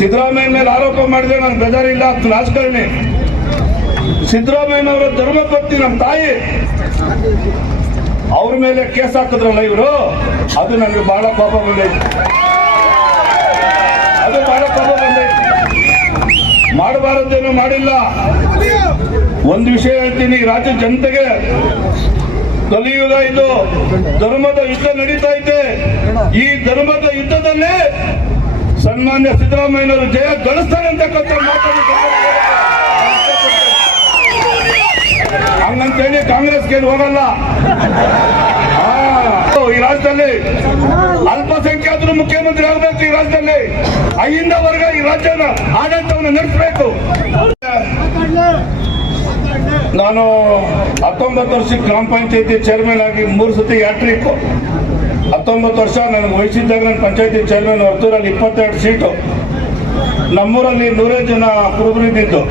ಸಿದ್ದರಾಮಯ್ಯ ಮೇಲೆ ಆರೋಪ ಮಾಡಿದ್ರೆ ನಾನು ಬೇಜಾರಿಲ್ಲ ರಾಜಕಾರಣಿ. ಸಿದ್ದರಾಮಯ್ಯನವರ ಧರ್ಮಪತ್ನಿ ನಮ್ಮ ತಾಯಿ. ಅವ್ರ ಮೇಲೆ ಕೇಸ್ ಹಾಕಿದ್ರಲ್ಲ ಇವರು? ಅದು ನನಗೆ ಬಹಳ ಕೋಪ ಬಂದೈತೆ. ಅದು ಬಹಳ ಕೋಪ ಬಂದೈತೆ. ಮಾಡಬಾರದೇನು ಮಾಡಿಲ್ಲ. ಒಂದು ವಿಷಯ ಹೇಳ್ತೀನಿ, ರಾಜ್ಯ ಜನತೆಗೆ ಕಲಿಯುಗ ಇದು. ಧರ್ಮದ ಯುದ್ಧ ನಡೀತಾ ಇದೆ ಈ ಧರ್ಮದ ಯುದ್ಧದಲ್ಲಿ ಸನ್ಮಾನ್ಯ ಸಿದ್ದರಾಮಯ್ಯನವರು ಜಯ ಗಳಿಸ್ತಾರೆ ಅಂತಕ್ಕಂಥ ಹಂಗಂತೇಳಿ ಕಾಂಗ್ರೆಸ್ಗೆ ಹೋಗಲ್ಲ. ಈ ರಾಜ್ಯದಲ್ಲಿ ಅಲ್ಪಸಂಖ್ಯಾತರು ಮುಖ್ಯಮಂತ್ರಿ ಆಗಬೇಕು ಈ ರಾಜ್ಯದಲ್ಲಿ. ಅಹಿಂದ ವರ್ಗ ಈ ರಾಜ್ಯನ ಆಡಳಿತವನ್ನು ನಡೆಸಬೇಕು. ನಾನು ಹತ್ತೊಂಬತ್ತು ವರ್ಷಕ್ಕೆ ಗ್ರಾಮ ಪಂಚಾಯತಿ ಚೇರ್ಮನ್ ಆಗಿ ಮೂರು ಸತಿ ಹ್ಯಾಟ್ರಿಕ್ ಹತ್ತೊಂಬತ್ತು ವರ್ಷ ನನಗೆ ವಯಸ್ಸಿದ್ದಾಗ ನಾನು ಪಂಚಾಯತಿ ಚೇರ್ಮನ್ ವರ್ತೂರಲ್ಲಿ ಇಪ್ಪತ್ತೆರಡು ಸೀಟು. ನಮ್ಮೂರಲ್ಲಿ ನೂರೇ ಜನ ಕುರುಬರಿದ್ದು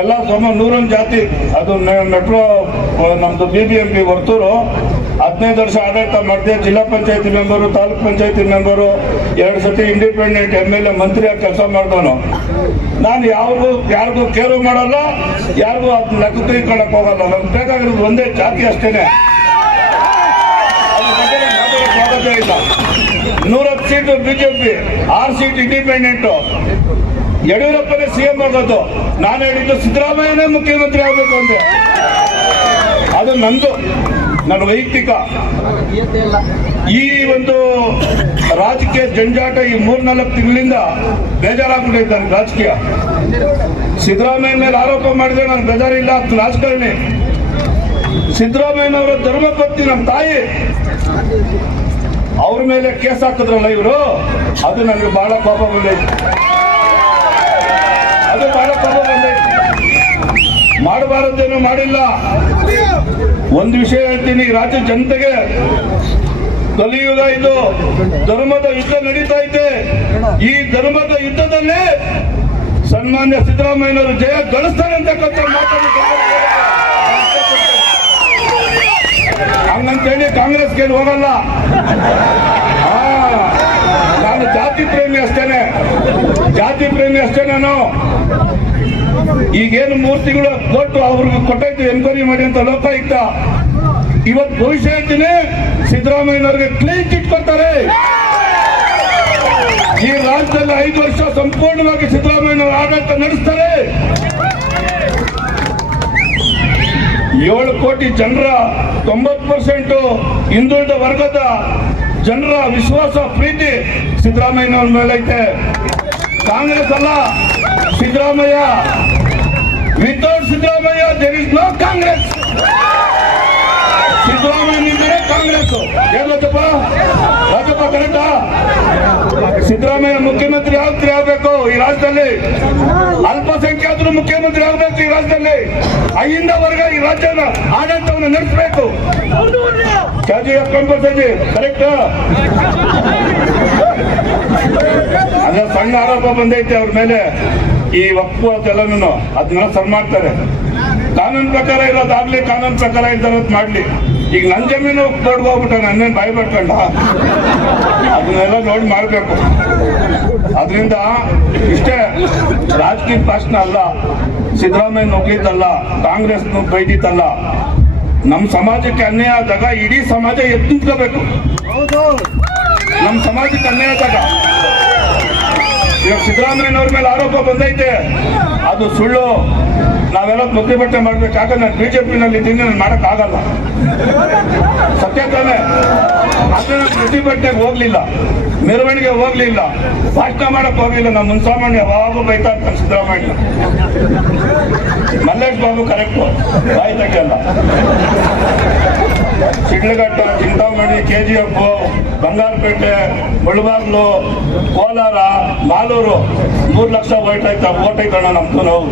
ಎಲ್ಲ ಸಮ ನೂರೊಂದು ಜಾತಿ. ಅದು ಮೆಟ್ರೋ ನಮ್ಮದು B B M P Varthur. ಹದಿನೈದು ವರ್ಷ ಆಡಳಿತ ಮಾಡಿದೆ, ಜಿಲ್ಲಾ ಪಂಚಾಯತಿ ಮೆಂಬರು, ತಾಲೂಕ್ ಪಂಚಾಯತಿ ಮೆಂಬರು, ಎರಡು ಸತಿ ಇಂಡಿಪೆಂಡೆಂಟ್ ಎಂ ಎಲ್ ಎ ಮಂತ್ರಿಯಾಗಿ ಕೆಲಸ ಮಾಡ್ದವನು. ನಾನು ಯಾರಿಗೂ ಯಾರಿಗೂ ಕೇರು ಮಾಡಲ್ಲ, ಯಾರಿಗೂ ಅದು ತಿಳ್ಕೊಳಕ್ ಹೋಗಲ್ಲ. ನಮ್ಗೆ ಬೇಕಾಗಿರೋದು ಒಂದೇ ಜಾತಿ ಅಷ್ಟೇನೆ ಅದ್ರ ಬಗ್ಗೆ ನಾನು ಮಾತಾಡೋಕೆ ಆಗೋದೇ ಇಲ್ಲ ನೂರತ್ತು ಸೀಟು ಬಿಜೆಪಿ, ಆರು ಸೀಟ್ ಇಂಡಿಪೆಂಡೆಂಟ್ ಯಡಿಯೂರಪ್ಪನೇ ಸಿಎಂ ಆಗೋದು ನಾನು ಹೇಳಿದ್ದು ಸಿದ್ದರಾಮಯ್ಯನೇ ಮುಖ್ಯಮಂತ್ರಿ ಆಗಬೇಕು ಅಂದೆ. ಅದು ನಂದು, ನನ್ನ ವೈಯಕ್ತಿಕ. ಈ ಒಂದು ರಾಜಕೀಯ ಜಂಜಾಟ ಈ ಮೂರ್ನಾಲ್ಕು ತಿಂಗಳಿಂದ ಬೇಜಾರಾಗ್ಬಿಟ್ಟೈತೆ ನನ್ಗೆ ರಾಜಕೀಯ. ಸಿದ್ದರಾಮಯ್ಯ ಮೇಲೆ ಆರೋಪ ಮಾಡಿದ್ರೆ ನಾನು ಬೇಜಾರಿಲ್ಲ ರಾಜಕಾರಣಿ. ಸಿದ್ದರಾಮಯ್ಯನವರ ಧರ್ಮಪತ್ನಿ ನಮ್ಮ ತಾಯಿ. ಅವ್ರ ಮೇಲೆ ಕೇಸ್ ಹಾಕಿದ್ರಲ್ಲ ಇವರು? ಅದು ನನಗೆ ಬಹಳ ಕೋಪ ಬಂದೈತಿ. ಅದು ಬಹಳ ಕೋಪ ಬಂದೈತಿ. ಮಾಡಬಾರದೇನು ಮಾಡಿಲ್ಲ. ಒಂದು ವಿಷಯ ಹೇಳ್ತೀನಿ, ರಾಜ್ಯ ಜನತೆಗೆ ಕಲಿಯುಗ ಧರ್ಮದ ಯುದ್ಧ ನಡೀತಾ ಇದೆ ಈ ಧರ್ಮದ ಯುದ್ಧದಲ್ಲಿ ಸನ್ಮಾನ್ಯ ಸಿದ್ದರಾಮಯ್ಯನವರು ಜಯ ಗಳಿಸ್ತಾರೆ ಅಂತಕ್ಕಂಥ ಮಾತನ್ನು ಹಂಗಂತೇಳಿ ಕಾಂಗ್ರೆಸ್ಗೆ ಹೋಗಲ್ಲ. ನಾನು ಜಾತಿ ಪ್ರೇಮಿ ಅಷ್ಟೇನೆ. ಜಾತಿ ಪ್ರೇಮಿ ಅಷ್ಟೇ ನಾನು. ಈಗೇನು ಮೂರು ತಿಂಗಳು ಕೊಟ್ಟು ಅವ್ರಿಗೆ ಕೊಟ್ಟಾಯ್ತು ಎನ್ಕ್ವೈರಿ ಮಾಡಿ ಅಂತ ಲೋಕಾಯುಕ್ತ ಇವತ್ತು ಭವಿಷ್ಯ ಹೇಳ್ತೀನಿ ಸಿದ್ದರಾಮಯ್ಯನವ್ರಿಗೆ ಕ್ಲೀನ್ ಚಿಟ್ ಕೊಡ್ತಾರೆ. ಈ ರಾಜ್ಯದಲ್ಲಿ ಐದು ವರ್ಷ ಸಂಪೂರ್ಣವಾಗಿ ಸಿದ್ದರಾಮಯ್ಯನವರು ಆಡಳಿತ ನಡೆಸ್ತಾರೆ. ಏಳು ಕೋಟಿ ಜನರ ತೊಂಬತ್ತು ಪರ್ಸೆಂಟ್ ಹಿಂದುಳಿದ ವರ್ಗದ ಜನರ ವಿಶ್ವಾಸ ಪ್ರೀತಿ ಸಿದ್ದರಾಮಯ್ಯನವ್ರ ಮೇಲೆ ಐತೆ ಕಾಂಗ್ರೆಸ್ ಅಲ್ಲ, Siddaramaiah. Without Siddaramaiah there is no Congress. ಸಿದ್ದರಾಮಯ್ಯನಿಂದಲೇ ಕರೆಕ್ಟಾ ಸಿದ್ದರಾಮಯ್ಯ ಮುಖ್ಯಮಂತ್ರಿ ಆಗ್ತೀರಿ ಆಗ್ಬೇಕು ಈ ರಾಜ್ಯದಲ್ಲಿ. ಅಲ್ಪಸಂಖ್ಯಾತರು ಮುಖ್ಯಮಂತ್ರಿ ಆಗ್ಬೇಕು ಈ ರಾಜ್ಯದಲ್ಲಿ. ಅಹಿಂದ ವರ್ಗ ಈ ರಾಜ್ಯನ ಆಡಳಿತವನ್ನು ನಡೆಸಬೇಕು. ಕರೆಕ್ಟ್ ಅಂದ್ರೆ ಸಣ್ಣ ಆರೋಪ ಬಂದೈತೆ ಅವ್ರ ಮೇಲೆ. ಈ ವಕ್ಫು ಅದೆಲ್ಲನೂ. ಅದನ್ನೆಲ್ಲ ಸರ್ ಮಾಡ್ತಾರೆ. ಕಾನೂನು ಪ್ರಕಾರ ಇರೋದಾಗ್ಲಿ, ಕಾನೂನು ಪ್ರಕಾರ ಇದ್ದರದ್ ಮಾಡ್ಲಿ. ಈಗ ನನ್ನ ಜಮೀನು ದೊಡ್ಡ ಹೋಗ್ಬಿಟ್ಟ, ನನ್ನೇನು ಭಯ ಅದನ್ನೆಲ್ಲ ನೋಡಿ ಮಾಡಬೇಕು. ಅದರಿಂದ ಇಷ್ಟೇ ರಾಜಕೀಯ ಭಾಷಣ ಅಲ್ಲ, ಸಿದ್ದರಾಮಯ್ಯ ನುಗ್ಗಿದ್ದಲ್ಲ, ಕಾಂಗ್ರೆಸ್ ಬೈದಿದ್ದಲ್ಲ ನಮ್ಮ ಸಮಾಜಕ್ಕೆ ಅನ್ಯಾಯ ಆದಾಗ ಇಡೀ ಸಮಾಜ ಎದ್ದು ನಿಂತ್ಕೋಬೇಕು. ನಮ್ಮ ಸಮಾಜಕ್ಕೆ ಅನ್ಯಾಯ ಆದಾಗ. ಇವಾಗ ಸಿದ್ದರಾಮಯ್ಯನವ್ರ ಮೇಲೆ ಆರೋಪ ಬಂದೈತೆ. ಅದು ಸುಳ್ಳು. ನಾವೆಲ್ಲ ಪ್ರತಿಭಟನೆ ಮಾಡ್ಬೇಕು. ಯಾಕಂದ್ರೆ ನಾನು ಬಿಜೆಪಿನಲ್ಲಿ ಇದ್ದೀನಿ ನಾನು ಮಾಡೋಕ್ಕಾಗಲ್ಲ ಸತ್ಯ ತಾನೆ. ಆದ್ರೆ ನಾನು ಬಟ್ಟೆಗೆ ಹೋಗ್ಲಿಲ್ಲ. ಮೆರವಣಿಗೆ ಹೋಗ್ಲಿಲ್ಲ. ಭಾಷಣ ಮಾಡಕ್ ಹೋಗ್ಲಿಲ್ಲ. ನಮ್ಮ ಮುನ್ಸಾಮಾನ್ಯ ಯಾವಾಗೂ ಬೈತಾ ಅಂತ ಸಿದ್ದರಾಮಯ್ಯ. ಮಲ್ಲೇಶ್ ಬಾಬು ಕರೆಕ್ಟು ಬಾಯಿ ತೆಗಿಯಲ್ಲ Sidlaghatta Chintamani K G F Bangarapete, Mulbagal, Kolar, Malur. ಮೂರು ಲಕ್ಷ ವೈಟ್ ಆಯ್ತಾ? ಓಟ್ ಐತಣ್ಣ ನಮ್ದು ನಾವು.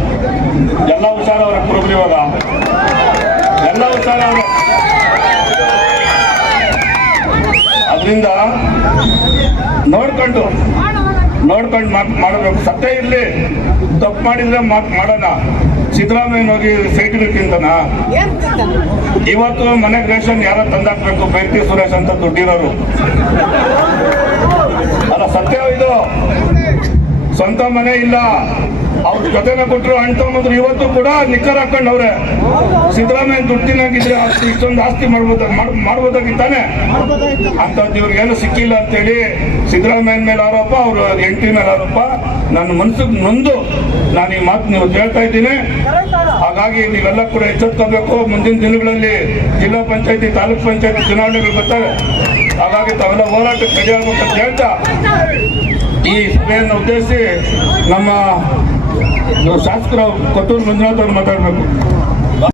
ಎಲ್ಲ ಹುಷಾರವ್ರೆ ಕುರುಬ್ರು ಇವಾಗ. ಎಲ್ಲ ಹುಷಾರ ಅದರಿಂದ ನೋಡ್ಕೊಂಡು ನೋಡ್ಕೊಂಡು ಮಾಡಬೇಕು. ಸತ್ಯ ಇರ್ಲಿ. ತಪ್ಪು ಮಾಡಿದ್ರೆ ಮಾಡೋಣ. ಸಿದ್ದರಾಮಯ್ಯ ಹೋಗಿ ಸೈಟ್ಗಿಂತನಾ ಇವತ್ತು ಮನೆ ರೇಷನ್ ಯಾರ ತಂದಾಕ್ಬೇಕು? ಬೈರ್ತಿ ಸುರೇಶ್ ಅಂತ ದುಡ್ಡಿರೋರು. ಅಲ್ಲ, ಸತ್ಯ ಇದು. ಸ್ವಂತ ಮನೆ ಇಲ್ಲ. ಅವ್ರ ಜೊತೆನ ಕೊಟ್ಟರು ಅಣ್ಣ ಇವತ್ತು ಕೂಡ ನಿಖರ್ ಹಾಕೊಂಡವ್ರೆ ಸಿದ್ದರಾಮಯ್ಯ ದುಡ್ಡಿನಾಗಿದ್ರೆ ಆಸ್ತಿ, ಇಷ್ಟೊಂದು ಆಸ್ತಿ ಮಾಡ್ಬೋದ ಮಾಡ್- ಮಾಡ್ಬೋದಾಗಿತ್ತಾನೆ ಅಂತದ್ದು ಇವ್ರಿಗೇನು ಸಿಕ್ಕಿಲ್ಲ ಅಂತೇಳಿ ಸಿದ್ದರಾಮಯ್ಯನ ಮೇಲೆ ಆರೋಪ, ಅವ್ರ ಹೆಂಡತಿ ಮೇಲೆ ಆರೋಪ. ನನ್ನ ಮನ್ಸಿಗೆ ನೊಂದು ನಾನು ಈ ಮಾತು ನೀವು ಹೇಳ್ತಾ ಇದ್ದೀನಿ. ಹಾಗಾಗಿ ನೀವೆಲ್ಲ ಕೂಡ ಎಚ್ಚೆತ್ಕೋಬೇಕು. ಮುಂದಿನ ದಿನಗಳಲ್ಲಿ ಜಿಲ್ಲಾ ಪಂಚಾಯತಿ, ತಾಲೂಕ್ ಪಂಚಾಯತಿ ಚುನಾವಣೆಗಳು ಬರ್ತವೆ. ಹಾಗಾಗಿ ತಾವೆಲ್ಲ ಹೋರಾಟಕ್ಕೆ ಅಂತ ಹೇಳ್ತಾ ಈ ಸಭೆಯನ್ನು ಉದ್ದೇಶಿಸಿ ನಮ್ಮ ಶಾಸಕರು ಕೊಟ್ಟೂರು ಮಂಜುನಾಥ್ ಅವರು ಮಾತಾಡಬೇಕು.